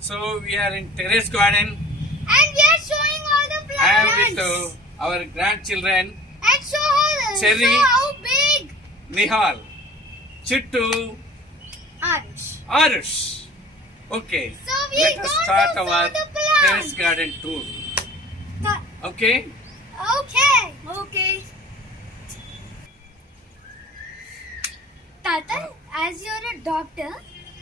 So we are in terrace garden. And we are showing all the plants. I am with our grandchildren, And Cherry. show how big. Nihal, Chittu, Arish. Arush. Okay. So we Let us start going to our show the plants. terrace garden tour. Okay. Okay. Okay. Tata, as you're a doctor,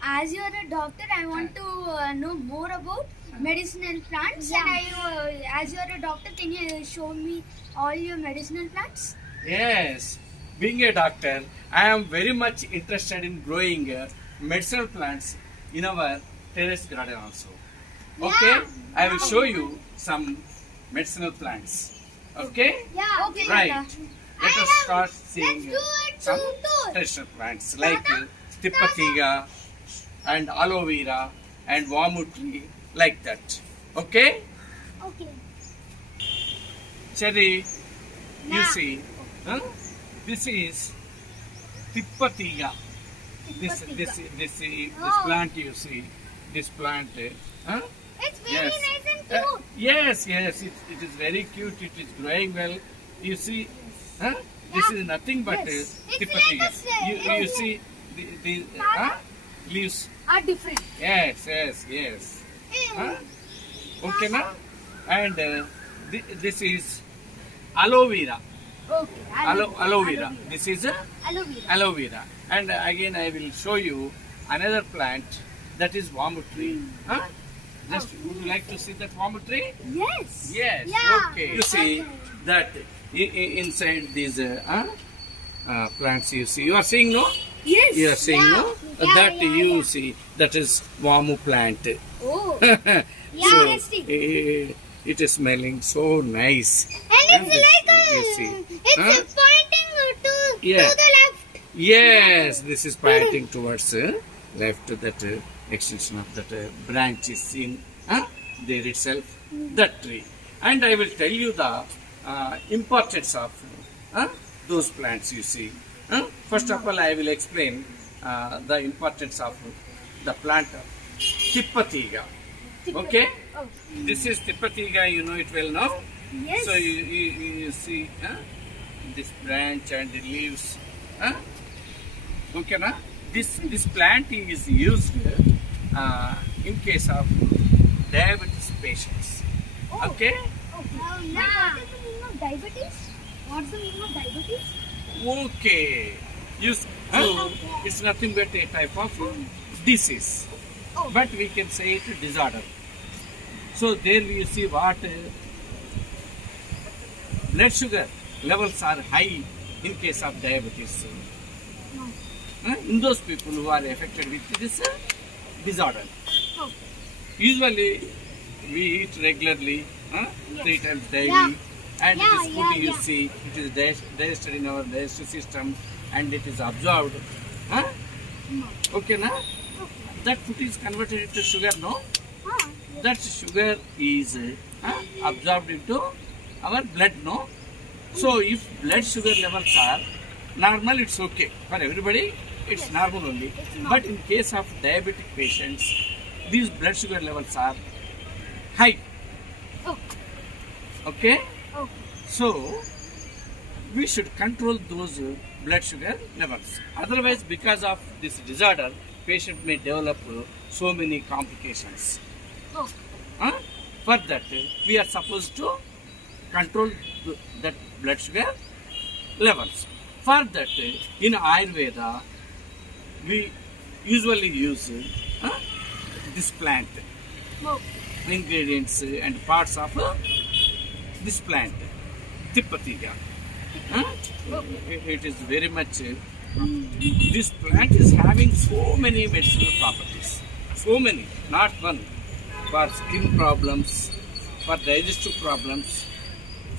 I want to know more about medicinal plants. Yeah. And as you're a doctor, can you show me all your medicinal plants? Yes. Being a doctor, I am very much interested in growing medicinal plants in our terrace garden also. Okay. Yeah. I will show you some medicinal plants. Okay. Yeah. Okay. Right. Tata. Let us start seeing Let's do it some tour. terrestrial plants like Tata, Stipatiga and Aloe Vera and Vamu tree, like that. Okay? Okay. Cherry, you Nah. see, huh? This is Stipatiga. This Oh. plant you see, this plant. Huh? It's very Yes. nice and cute. Yes, it is very cute. It is growing well. You see, huh? This Yeah. is nothing but Yes. It's Stipatiga. like a sa- You it's see the leaves. Are different. Yes. Huh? Okay, na? And this is Aloe Vera. Okay. Aloe Vera. This is Aloe Vera. Aloe Vera. And again, I will show you another plant that is Vamu tree. Huh? Just would you like to see that Vamu tree? Yes. Yes. Yeah. Okay. You see that inside these plants, you see. You are seeing, no? Yes. You are seeing, Yeah. no? Yeah, That yeah, you yeah. see. That is Vamu plant. Oh. So, tasty. it is smelling so nice. And it's you see. it's Huh? pointing Yeah. to the left. Yes, this is pointing towards left. That extension of that branch is seen there itself, that tree. And I will tell you the importance of those plants you see. First of all, I will explain the importance of the plant Tippatiga. Okay? Oh. This is Tippatiga, you know it well now. Yes. So you see this branch and the leaves. Okay, na? This plant is used in case of diabetes patients. Oh. Okay? Oh. Now, what is the meaning of diabetes? What's the meaning of diabetes? Okay. It's nothing but a type of disease. Oh. But we can say it disorder. So there you see what blood sugar levels are high in case of diabetes. In those people who are affected with this disorder. Oh. Usually we eat regularly, 3 times daily, Yeah. and Yeah, this food yeah, you yeah. see, it is digested in our digestive system and it is absorbed. Okay, na? That food is converted into sugar, no? Huh. That sugar is absorbed into our blood, no? So if blood sugar levels are normal, it's okay. For everybody, it's normal only. It's normal. But in case of diabetic patients, these blood sugar levels are high. Oh. Okay? Okay. So we should control those blood sugar levels. Otherwise, because of this disorder, patient may develop so many complications. Oh. For that, we are supposed to control that blood sugar levels. For that, in Ayurveda, we usually use this plant, Oh. ingredients and parts of this plant, Tippatiga. It is very much, this plant is having so many medicinal properties. So many, not one. For skin problems, for digestive problems,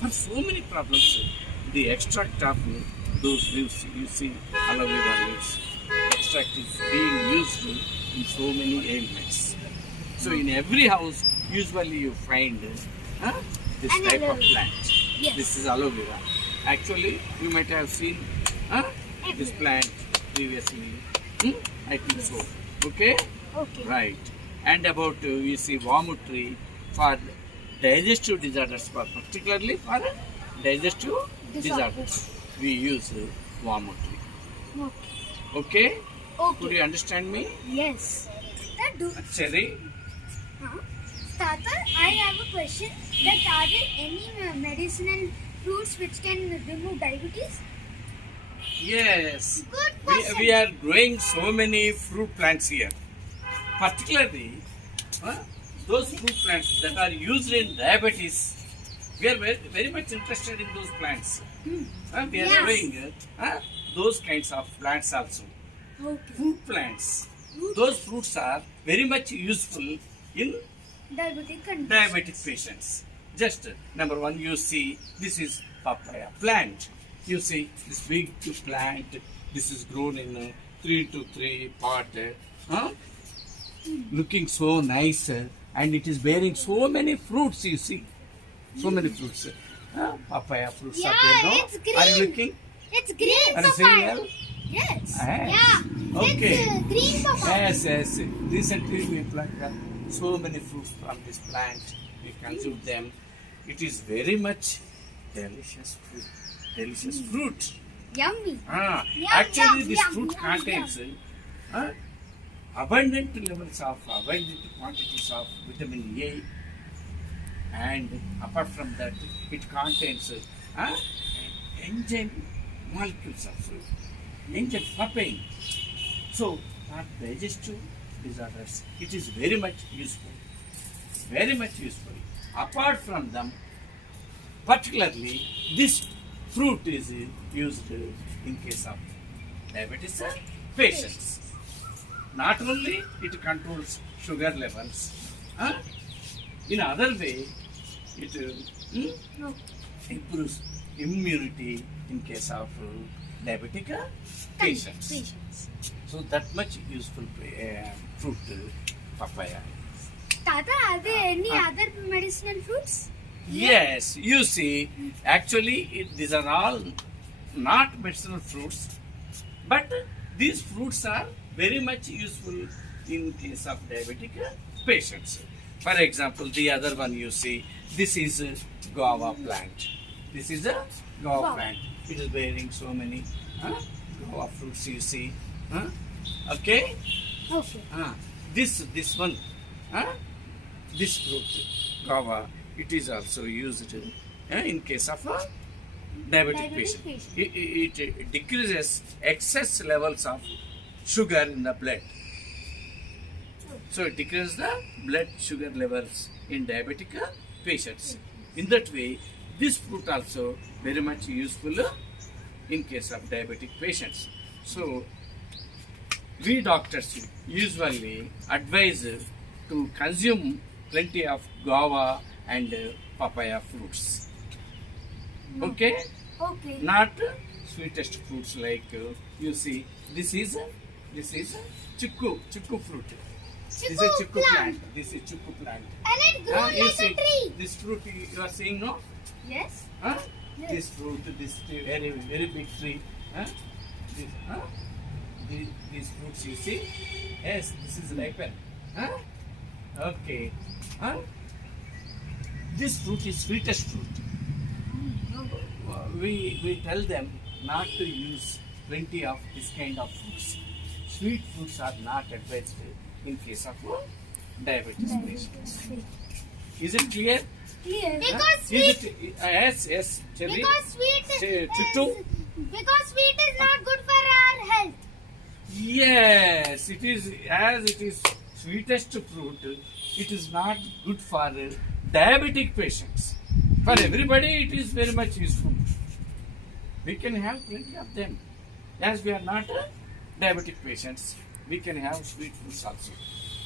for so many problems. The extract of those leaves, you see, aloe vera leaves, extract is being used in so many ailments. So in every house, usually you find this An type aloe of vera. plant. Yes. This is aloe vera. Actually, you might have seen this plant previously. I think so. Okay? Okay. Right. and about you see wormwood tree for digestive disorders, particularly for digestive disorders. We use wormwood tree. Okay. Okay? Could you understand me? Yes. That do. Cherry? Tata, I have a question. That are there any medicinal fruits which can remove diabetes? Yes. Good question. We are growing so many fruit plants here. Particularly, those fruit plants that are used in diabetes, we are very much interested in those plants. We are growing those kinds of plants also. Okay. Fruit plants. Those fruits are very much useful in diabetic patients. Just number one, you see, this is papaya plant. You see, this big plant, this is grown in a 3x3 pot. Looking so nice, and it is bearing so many fruits, you see. So many fruits. Papaya fruits are there, no? It's green. Are you looking? It's green Are you seeing papaya. well? Yes. Yeah. Okay. It's green papaya. Yes. Recently we planted so many fruits from this plant. We consume them. It is very much delicious fruit. Delicious fruit. Yummy. Actually, this yum, fruit yum, contains abundant levels of abundant quantities of vitamin A, and apart from that, it contains enzyme molecules of fruit, enzyme papain. So, for digestive disorders, it is very much useful. Very much useful. Apart from them, particularly this fruit is used in case of diabetes patients. Not only it controls sugar levels, in other way it improves immunity in case of diabetic patients. So that much useful fruit, papaya. Tata, are there any other medicinal fruits? Yes, you see, actually these are all not medicinal fruits, but these fruits are very much useful in case of diabetic patients. For example, the other one you see, this is a guava plant. This is a guava plant. It is bearing so many guava fruits, you see. Okay? Okay. This one, this fruit, guava, it is also used in case of a diabetic patient. It decreases excess levels of sugar in the blood. So it decreases the blood sugar levels in diabetic patients. In that way, this fruit also very much useful in case of diabetic patients. So we doctors usually advise to consume plenty of guava and papaya fruits. Okay? Okay. Not sweetest fruits like you see, this is chiku fruit. This is chiku plant. This is chiku plant. And it grew You like see, a tree. this fruit you are seeing, no? Yes. Yes. This fruit, this tree, very big tree. These fruits you see. Yes, this is ripen. Okay. This fruit is sweetest fruit. We tell them not to use plenty of this kind of fruits. Sweet fruits are not advised in case of diabetes patients. Is it clear? Clear. Huh? Because sweet. Yes, Cherry. Because sweet. Chittu? Because sweet is not good for our health. Yes, it is, as it is sweetest fruit, it is not good for diabetic patients. For everybody, it is very much useful. We can have plenty of them. As we are not diabetic patients, we can have sweet fruits also.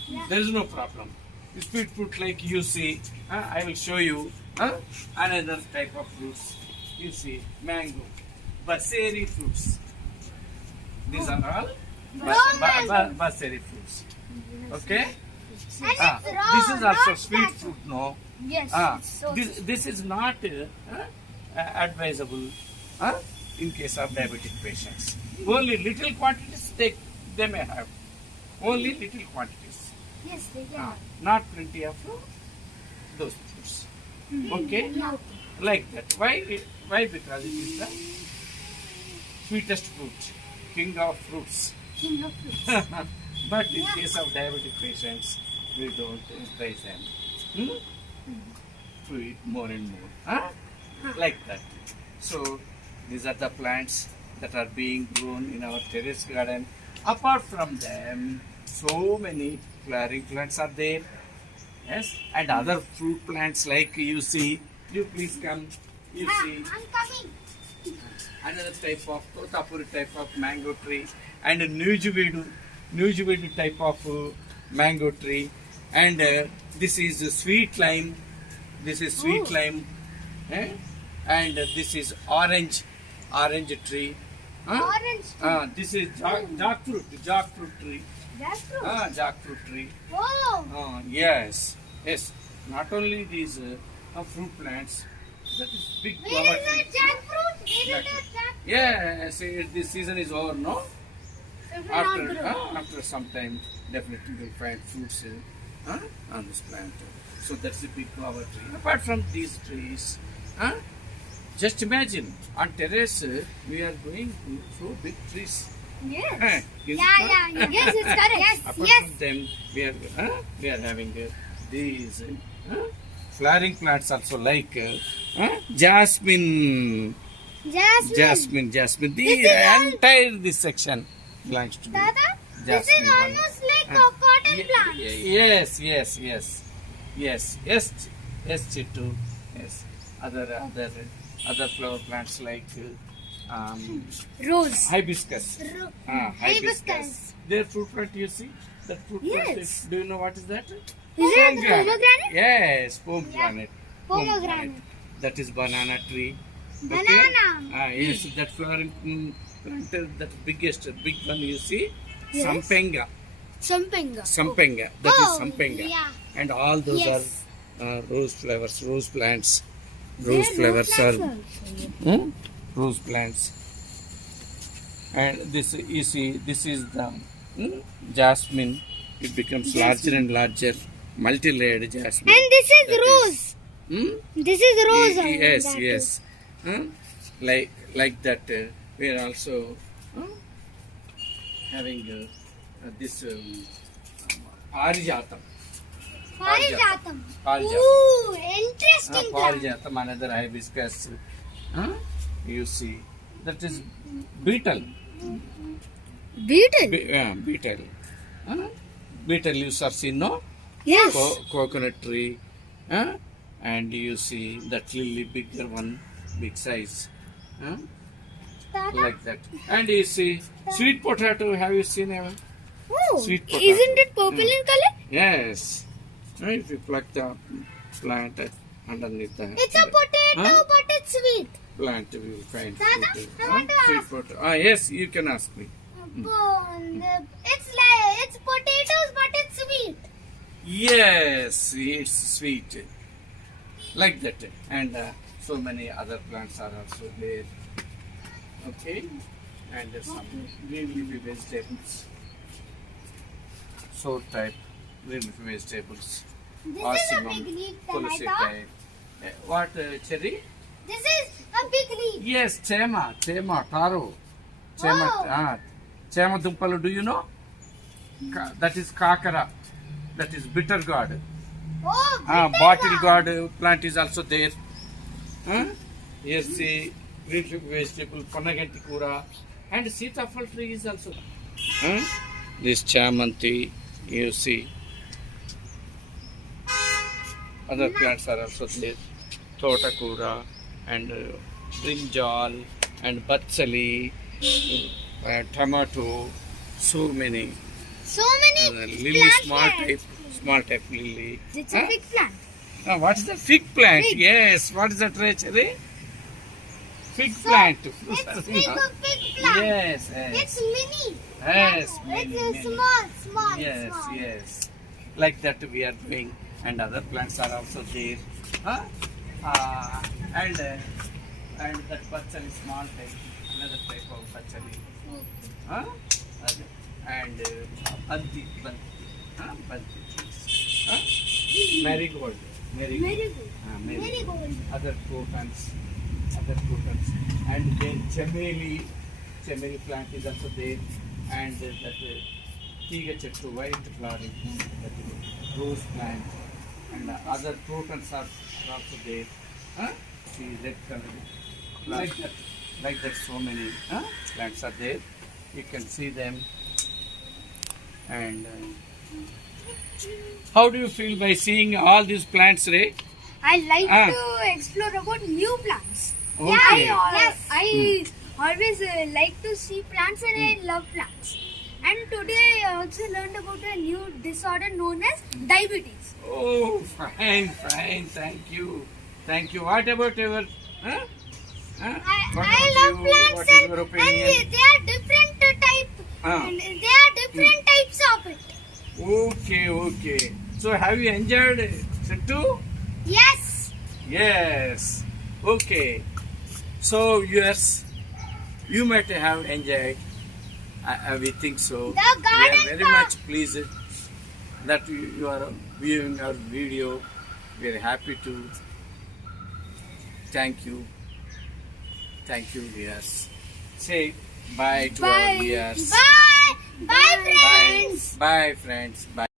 Yeah. There is no problem. Sweet fruit like you see, I will show you another type of fruits. You see, mango, baseri fruits. These are all baseri fruits. Okay? And it's raw, This is also not sweet that. fruit, no? Yes. it's so This is not advisable in case of diabetic patients. Only little quantities they may have. Only little quantities. Yes, they can. Not plenty of those fruits. Okay, like that. Why? Because it is the sweetest fruit, king of fruits. King of fruits. But in case of diabetic patients, we don't encourage them to eat more and more. Like that. So these are the plants that are being grown in our terrace garden. Apart from them, so many flowering plants are there. Yes, and other fruit plants like you see. You please come. You see I'm coming. another type of Totapuri type of mango tree and a Nujuvedu type of mango tree, and this is sweet lime. This is sweet lime, and this is orange tree. Orange tree. This is jackfruit tree. Jackfruit. Jackfruit tree. Oh. Yes. Not only these fruit plants, that is big Where flower is the tree. jackfruit? Where is the jackfruit? Yes, this season is over, no? After some time, definitely you'll find fruits on this plant. So that's a big flower tree. Apart from these trees, just imagine on terrace we are going to so big trees. Yes. Is it Yeah. not? Yes, it's correct. Apart Yes. from them, we are having these flowering plants also like jasmine. Jasmine. The This is entire this section belongs to Dada, this is jasmine. almost like a cotton plant. Yes, Chittu. Yes. Other flower plants like Rose. hibiscus. Hibiscus. Their fruit plant, you see? That fruit plant Yes. is, do you know what is that? Is it pomegranate? Yes, pomegranate. Pomegranate. That is banana tree. Banana. Yes, that flowering plant, that big one you see? Yes. Sampenga. Sampenga. That is Sampenga. Yeah. And all those Yes. are rose plants. There Rose are flowers rose are plants rose plants. And this, you see, this is the jasmine. It becomes larger and larger, multi-layered jasmine. And this is That rose. This is rose. Yes. Like that, we are also having this Parijatam. Parijatam. Parijatam. Ooh, interesting plant. Parijatam, another hibiscus. You see, that is beetle. Beetle. Beetle. Beetle leaves are seen, no? Yes. Coconut tree. And you see that lily, bigger one, big size. Tata. Like that. And you see sweet potato. Have you seen ever? Ooh, Sweet potato. isn't it purple in color? Yes. If you pluck the plant underneath the It's a potato, but it's sweet. plant, we will find Dada, sweet, I want to sweet ask. potato. Yes, you can ask me. It's potatoes, but it's sweet. Yes, it's sweet. Like that. And so many other plants are also there. Okay. And some green leafy vegetables. So type green leafy vegetables. This Ossimum, is a big leaf, Tulsi Tomato. type. What, cherry? This is a big leaf. Yes, chema, taro. Chema dumpalu, do you know? That is kakara. That is bitter gourd. Oh, Bottle gourd plant is also there. Here see green leafy vegetable, panaganti kura, and sitafal tree is also. This chamanti, you see. Other plants are also there. Totakura and brinjal and batsali, tomato, so many. Lily, plants. small type lily. It's a big plant. What is the fig plant? Fig. Yes, what is that, Cherry? Fig plant. It's big plant. Yes. It's mini. Yes, It's many. small. Yes. Like that we are doing, and other plants are also there. And that bachali, small type, another type of bachali. And banti. Bunty trees. Marigold. Marigold. Marigold. Marigold. Other crotons. And then chameli plant is also there. And that tiga chettu, white flowering, that rose plant. And other crotons are also there. See red color. Like that so many plants are there. You can see them. And how do you feel by seeing all these plants, Ray? I like to explore about new plants. Okay. I always like to see plants and I love plants. And today I also learned about a new disorder known as diabetes. Oh, fine. Thank you. What about your? I love plants What is your opinion? and they are different and they are different types of it. Okay. So have you enjoyed it too? Yes. Okay. So yes, you might have enjoyed. We think so. The garden we are very much pleased that you are viewing our video. We are happy to. Thank you. Yes. Say bye to our viewers. Bye friends. Bye friends. Bye.